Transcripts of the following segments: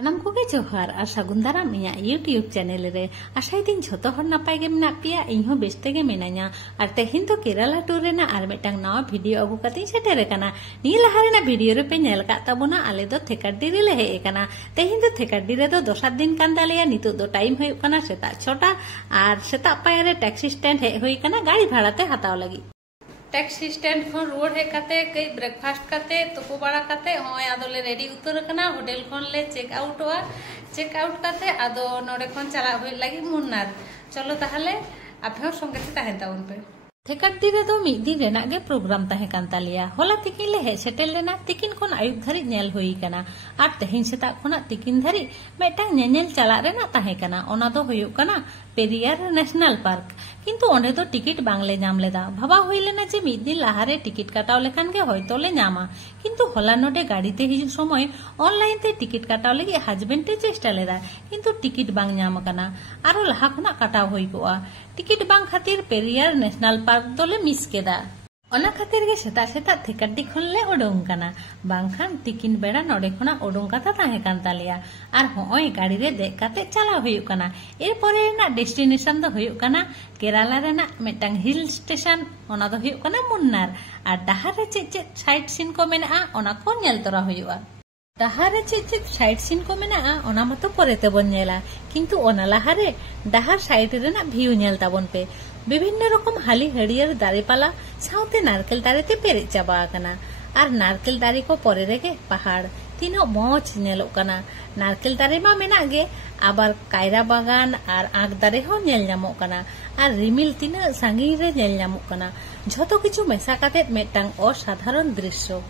सानाम कोगे जोहार और सागुन दाराम इया यूट्यूब चैनल रे आशाई दिन झोतो हर नापाय गे मेना पिया इनहो बेस्ते गे मेनाया और तेहिन तो केरला टूर रेना और मिटटांग नवा वीडियो अगु कते सेटेर काना नि लहा रेना वीडियो रे पे नेल का ताबोना आले दो थेकाडी रे ले हे काना तेहिन तो थेकाडी रे दो दोसार दिन कान दालेया नितो दो टाइम होय काना सेता छोटा और सेता पाय रे टैक्सी स्टैंड हे होय काना गाड़ी भाड़ाते हताव लगी टैक्सी स्टैंड खन रोड हे काते कई ब्रेकफास्ट काते तुपु बड़ा काते होय आदोले रेडी उतर कना होटल खन ले चेक आउट काते आदो नोडे खन चला होय लगी मुन्नार चलो ताहले आपे संगे ते ताहेन ताउन पे थेकाडी रे दो मिद दिन रेना गे प्रोग्राम ताहे कान तालिया होला तिकिन ले हे सेटेल लेना तिकिन खन आयुब धरी नेल होई काना आर तेहिन सेता खना तिकिन धरी मेटांग नेनेल चला रेना ताहे काना ओना दो होयो काना पेरियार नेशनल पार्क किंतु ओंडे दो टिकिट बांगले नाम लेदा भाबा होई लेना जे मिद दिन लाहारे टिकिट काटाव लेखान गे होयतो ले नामा किंतु होला नोडे गाड़ी ते हिजु समय ऑनलाइन ते टिकिट काटाव लगी हस्बैंड ते चेष्टा लेदा किंतु टिकिट बांग नाम काना आरो लाहा खना काटाव होई कोआ टिकिट बांग खातिर पेरियार नेशनल पार्क दोले मिस केदा ओना खातिर गे सेता सेता थेकाडी खन ले ओडोंग काना बांखान तिकिन बेड़ा नोडे खना ओडोंग काता ताहे कान तालिया आर होय गाड़ी रे देख काते चला होयो काना एरपरे ना डेस्टिनेशन दो होयो काना केरला रेना मेटांग हिल स्टेशन ओना दो होयो काना मुन्नार आर डहार रे चे साइड सीन को मेना ओना को नेल तोरा होयोआ डहार रे चे साइड सीन को मेना ओना मतो परेते बन नेला किंतु ओना लाहारे डहार साइड रेना व्यू नेल ताबन पे विभिन्न रकम हाली हरियर दारेपाला साउते नारकेल दारे ते पेरे चाबा काना आर नारकेल दारे को परे रेगे पहाड़ तीनो मौज नेलो काना नारकेल दारे मा मेना गे आबार कायरा बागान आर आग दारे हो नेल नामो काना आर रिमिल तीना सांगी रे नेल नामो काना झोतो किछु मेसा काते मेटांग असाधारण दृश्य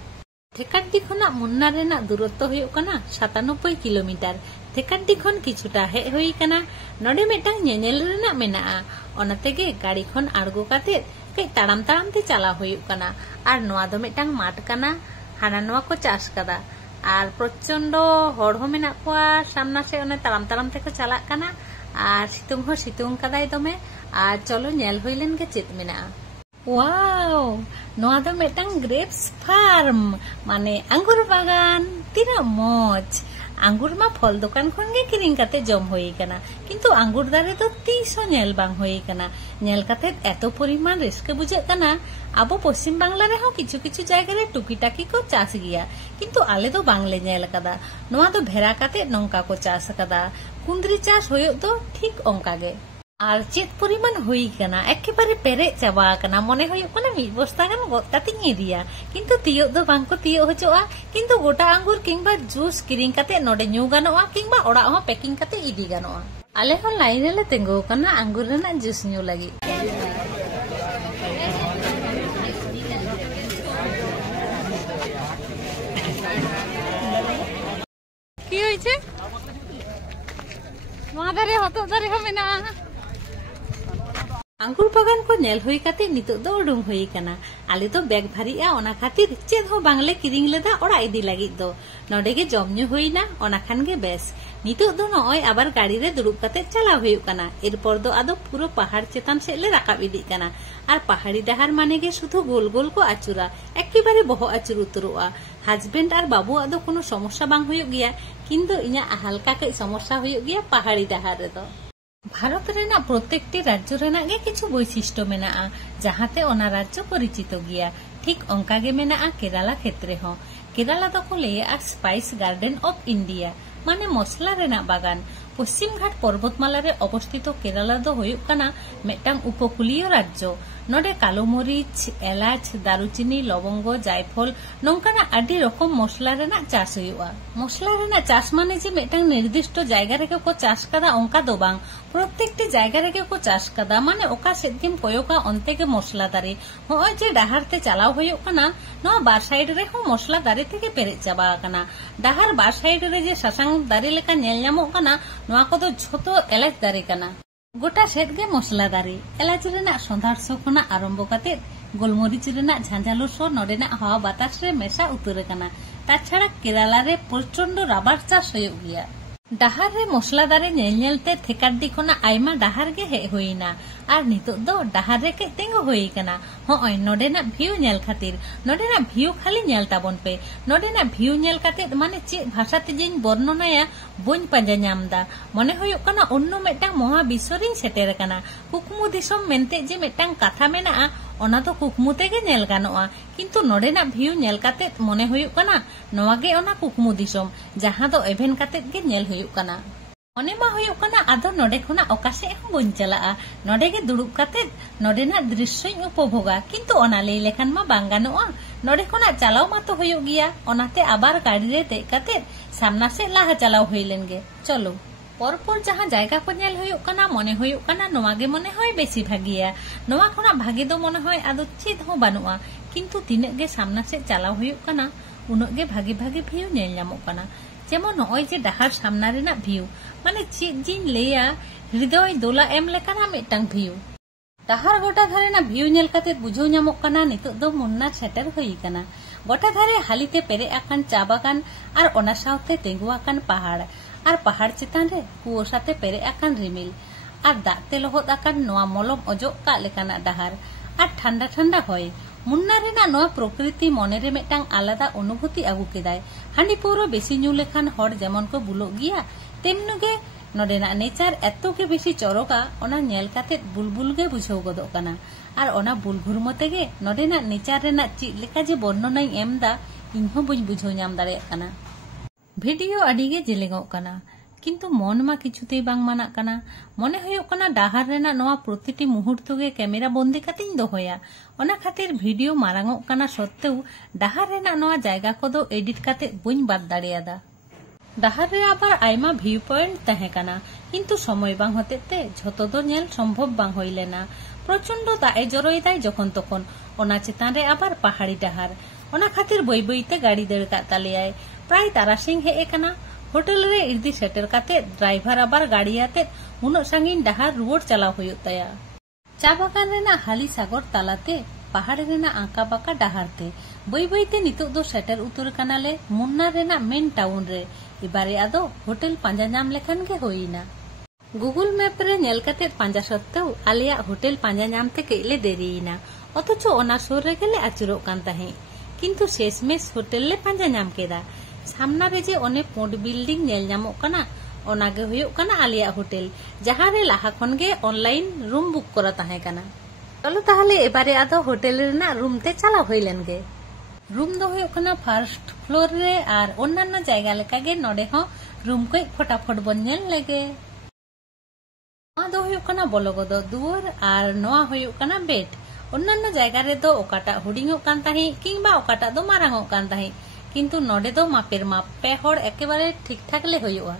थेकाडी खना मुन्नार रेना दूरत्व होयो काना 97 किलोमीटर थेकाडी खन किछुटा हे होई काना नोडे मेटांग नेनेल रेना मेना ओनाते गे गाड़ी खन आड़गो काते कई ताड़ाम ताड़ाम ते चला होयो काना आर नोआ दो मेटांग माठ काना हाना नोआ को चाष कदा आर प्रचंडो हड़ हो मेना कोआ सामना से ओने ताड़ाम ताड़ाम ते को चला काना आर सितुंग हो सितुंग कदाय दमे आर चलो नेल होइलेन गे चेत मेना वाओ नोआ दो मेटांग ग्रेप्स फार्म माने अंगुर बागान तीना मौज आंगुर मा फल दुकान खन गे किरिंग काते जम होई काना किंतु आंगुर दारे तो 300 नेल बांग होई काना नेल काते एतो परिमाण रिस्क बुझे काना आबो पश्चिम बांगला रे हो किछु किछु जायगा रे टुकी टाकी को चाष गिया किंतु आले दो बांगले नेल कादा नोआ दो भेरा काते नंका को चाष कादा कुंदरी चाष होयो तो ठीक ओंका गे आर चेत परिमाण होई काना एकेबारे पेरे चाबा काना मने होयो काना मी बस्ता गान गद काते इदिया किंतु तियो दो बांग को तियो होचोआ किंतु गोटा आंगुर किंबा जूस किरिंग काते नोडे न्यू गानोआ किंबा ओड़ा हो पैकिंग काते इदी गानोआ आले हो लाइन रे तेंगो काना आंगुर रेना जूस न्यू लगी की होइছে मादारे हतो दारे हो मेना आंगुर बागान को नेल होई काते नितो दो उडुंग होई काना आले तो बैग भारीआ ओना खातिर चेद हो बांगले किरिंग लेदा ओड़ा इदी लागि दो नोडे गे जमन्यु होइना ओना खान गे बेस नितो दो नय आबार गाड़ी रे दुरुब काते चला होयो काना एरपर दो आदो पुरो पहाड़ चेतान से ले राकाब इदी काना आर पहाड़ी डाहार माने गे शुधु गोल गोल को आचुरा एकेबारे बहो आचुर उतरोआ हस्बैंड आर बाबू आदो कोनो समस्या बांग होयो गिया किंतु इना हल्का के समस्या होयो गिया पहाड़ी डाहार रे दो भारत रेना प्रत्येकटी राज्य रेना गे किछु वैशिष्ट्य मेना जहाते ओना राज्य परिचित गिया ठीक अंका गे मेना केरला क्षेत्र हो केरला दो को लेया स्पाइस गार्डन ऑफ इंडिया माने मसला रेना बागान पश्चिम घाट पर्वतमाला रे अवस्थित केरला दो होयो काना मेटांग उपकूलीय राज्य नोडे कालो मरीच एलाच दारुचिनी लवंग जायफल नंकाना आडी रकम मसला रेना चाष होयोआ मसला रेना चाष माने जे मेटांग निर्दिष्ट जायगा रे को चाष कदा ओंका दो बांग प्रत्येकटी जायगा रे को चाष कदा माने ओका सेदिम कोयोका अन्ते के मसला दारे होय जे डाहार ते चलाव होयो काना नो बार साइड रे हो मसला दारे ते के पेरे चाबा काना डाहार बार साइड रे जे सासांग दारे लेका नेल नामो काना नोआ को दो झोतो एलाच दारे काना गोटा सेट गे मसला दारे एलाच रेना संधारसो खना आरंभ काते गोलमरिच रेना झांझालो सो नोडेना हवा बातास रे मेसा उतरे काना ताछाड़ा केरला रे प्रचंड राबार चाष होयो गिया डाहार रे मसला दारे नेलते थेकाडी खना आयमा डाहार गे हे होइना और नितो दो डाहार रे के तेंगो होई कना होय नोडेना भिउ नेल खातिर नोडेना भिउ खाली नेल ताबन पे नोडेना भिउ नेल काते माने चे भाषा ते जिन वर्णनाया बन पांजा नामदा मने होय कना अन्नो मेटांग महा विश्वरिन सेटेर कना कुकमु दिसम मेनते जे मेटांग कथा मेना ओना तो कुकमु तेगे नेल गानोआ किंतु नोडेना भिउ नेल काते मने होय कना नोवा गे ओना कुकमु दिसम जहां दो एभेन काते गे नेल होय कना मने मा होय कना आदो नोडे खना ओकासे हम बन चलाआ नोडे गे दुड़ुब काते नोडेना दृश्य उपभोगा किंतु ओना लई लेखान मा बांग गानोआ नोडे खना चलाव मा तो होय गिया ओनाते आबार गाड़ी रे दे काते सामना से लाहा चलाव होइलेन गे चलो परपर जहां जायगा को नेल होय कना मने होय कना नोवा गे मने होय बेसी भागिया नोवा खना भागी दो मने होय आदो चेद हो बानुआ किंतु तिने गे सामना से चलाव होय कना उनोग गे भागी भागी भिउ नेल नामो कना जेमन नय जे डाहार सामना रेना भिउ माने चेद जिन लेया हृदय दोला एम लेकाना मेटांग भिउ डाहार गोटा धारेना भिउ नेल काते बुझो नामो कना नितो दो मुन्ना सेटर होई कना गोटा धारे हालिते पेरे आकान चा बागान और ओना साउते तेंगु आकान पहाड़ और पहाड़ चितान रे कुओसाते पेरे आकान रिमिल और दाते लोहद आकान नोआ मलम अजो का लेकाना डाहार और ठंडा ठंडा होय मुन्ना रेना नोआ प्रकृति मने रे मेटांग आलादा अनुभूति आगु केदाय हांडी पुरो बेसी न्यू लेखान हर जेमन को बुलो गिया तेमनु गे नोडेना नेचार एतो के बेसी चरका ओना नेल काते बुलबुल गे बुझाव गदो कना और ओना बुलघुरमो तेगे नोडेना नेचार रेना ची लेका जे वर्णनाई एमदा इनहो बुझ बुझाव नाम दाड़े कना भिडियो आडी गे जेलेगो कना किंतु मन मा किछुते बांग माना कना मने होयो कना डाहार रेना नोआ प्रतिटी मुहूर्त गे कैमरा बंदी कातिन दोहया ओना खातिर भिडियो मारांगो कना सत्तेव डाहार रेना नोआ जायगा कोदो एडिट काते बइन बाद दाड़ेयादा डाहार रे आबार आयमा भिउ पॉइंट तहे कना किंतु समय बांग होतेते झतो दो नेल सम्भव बांग होइलेना प्रचंड दाए जरोयदाय जखन तखन ओना चेतान रे आबार पहाड़ी डाहार ओना खातिर बई बईते गाड़ी दड़ का तालेयाय प्राय तारासिंग हे कना होटल रे इर्दी सेटर काते ड्राइवर आबार गाड़ी आते उनो सांगिन डाहार रुवर चलाव होयो तया चा बागान रेना हाली सागर तालाते पहाड़ रेना आंका बाका डाहारते बई बईते नितो दो सेटर उतर कनाले मुन्ना रेना मेन टाउन रे इबारे आदो होटल पांजा नाम लेखान गे होइना गूगल मैप रे नेल काते पांजा सत्तेव आलिया होटल पांजा नाम ते केले देरीना अथचो ओना सुर रे गेले आचुरो कान ताहे किंतु शेषमेश होटल ले पांजा नाम केदा सामना रे जे ओने पोंड बिल्डिंग नेल नामो कना ओनागे हुयो कना आलिया होटल जहां रे लाहा खन गे ऑनलाइन रूम बुक करा ताहे कना चलो ताहले एबारे आदो होटल रेना रूम ते चला होइलेन गे रूम दो हुयो कना फर्स्ट फ्लोर रे और अन्यान्य जायगा लेका गे नोडे हो रूम को फटाफट बन नेल लेगे नोआ दो हुयो कना बलगदो दुआर और नोआ हुयो कना बेड अन्यान्य जायगा रे दो ओकाटा हुडिंगो कान ताहे किंबा ओकाटा दो मारांगो कान ताहे किंतु नोडे दो मापेर माप पे हर एकेबारे ठीक ठाक ले होयोआ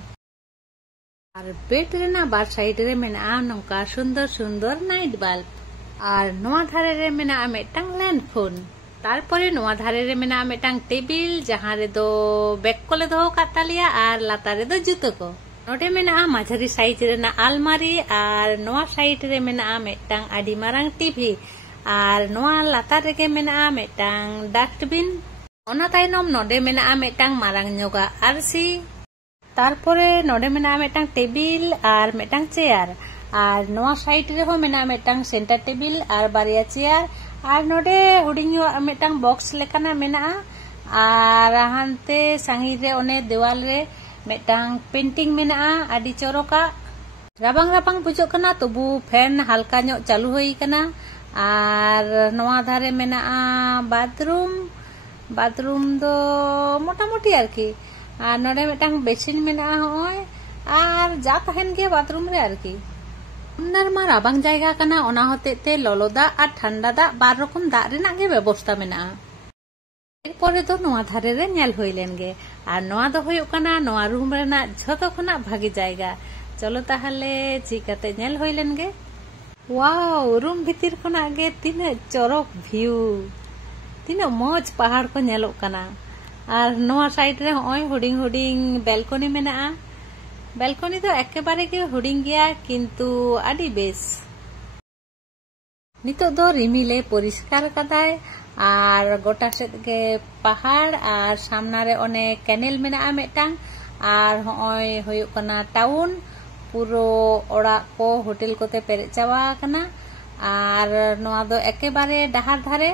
और बेड रेना बार साइड रे मेना नंका सुंदर सुंदर नाइट बल्ब और नोआ धारे रे मेना मेटांग लैंड फोन तारपरे नोआ धारे रे मेना मेटांग टेबिल जहां रे दो बैग कोले दो कातालिया और लाता रे दो जुतो को नोडे मेना माझारी साइज रेना आलमारी और नोआ साइड रे मेना मेटांग आडी मारांग टीवी और नोआ लाता रे गे मेना मेटांग डस्टबिन ओना तायनम नोडे मेना मेटांग मारांग न्योगा आरसी तारपरे नोडे मेना मेटांग टेबिल और मेटांग चेयर और नोआ साइड रे हो मेना मेटांग सेंटर टेबिल और बारिया चेयर और नोडे हुडिंगो मेटांग बॉक्स लेकाना मेना और हानते सांगी रे ओने देवाल रे मेटांग पेंटिंग मेना आडी चोरोका राबांग राबांग बुझो कना तबु फैन हल्का न्यो चालू होई कना और नोआ धारे मेना बाथरूम दो मोटा मोटी आरकी और नोडे मेटांग बेसिन मेना होय और जा तहन गे बाथरूम रे आरकी उन्नार मा राबांग जायगा कना ओना होतेते ललो दा और ठंडा दा बार रकम दा रेना गे व्यवस्था मेना एरपरे दो नोआ धारे रे नेल होइलेन गे और नोआ दो होयो कना नोआ रूम रेना झतो खना भागी जायगा चलो ताहले चिकाते नेल होइलेन गे वाओ रूम भीतर खना गे तिने चरक व्यू तिना मौज पहाड़ को नेलो कना और नोआ साइड रे होय हुडिंग हुडिंग बेलकनी मेना बेलकनी तो एकेबारे गे हुडिंग गया किंतु आडी बेस नितो दो रिमिले परिष्कार कदाय और गोटा सेद गे पहाड़ और सामना रे ओने कैनेल मेना मेटांग और होय होयुक कना टाउन पुरो ओड़ा को होटेल कोते पेरे चावा कना और नोआ दो एकेबारे डहार धारे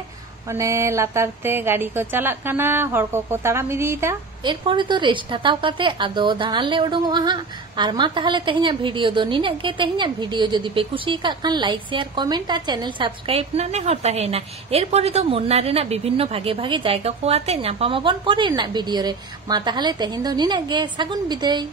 ओने लातारते गाड़ी को चलाक कना हर को ताड़ाम इदीदा एरपर तो रेस्ट हताव काते आदो दाड़ान ले उडुंगोगा हां और मा ताहले तेहेኛ भिडियो दो निने गे तेहेኛ भिडियो जदि पे कुसी का खान लाइक शेयर कमेंट और चैनल सब्सक्राइब ना ने हर ताहेना एरपर तो मुन्ना रेना विभिन्न भागे भागे जायगा को आते ᱧᱟᱯᱟᱢᱟᱵᱚᱱ परे ना भिडियो रे मा ताहले तेहेñ दो निने गे सागुन बिदाय।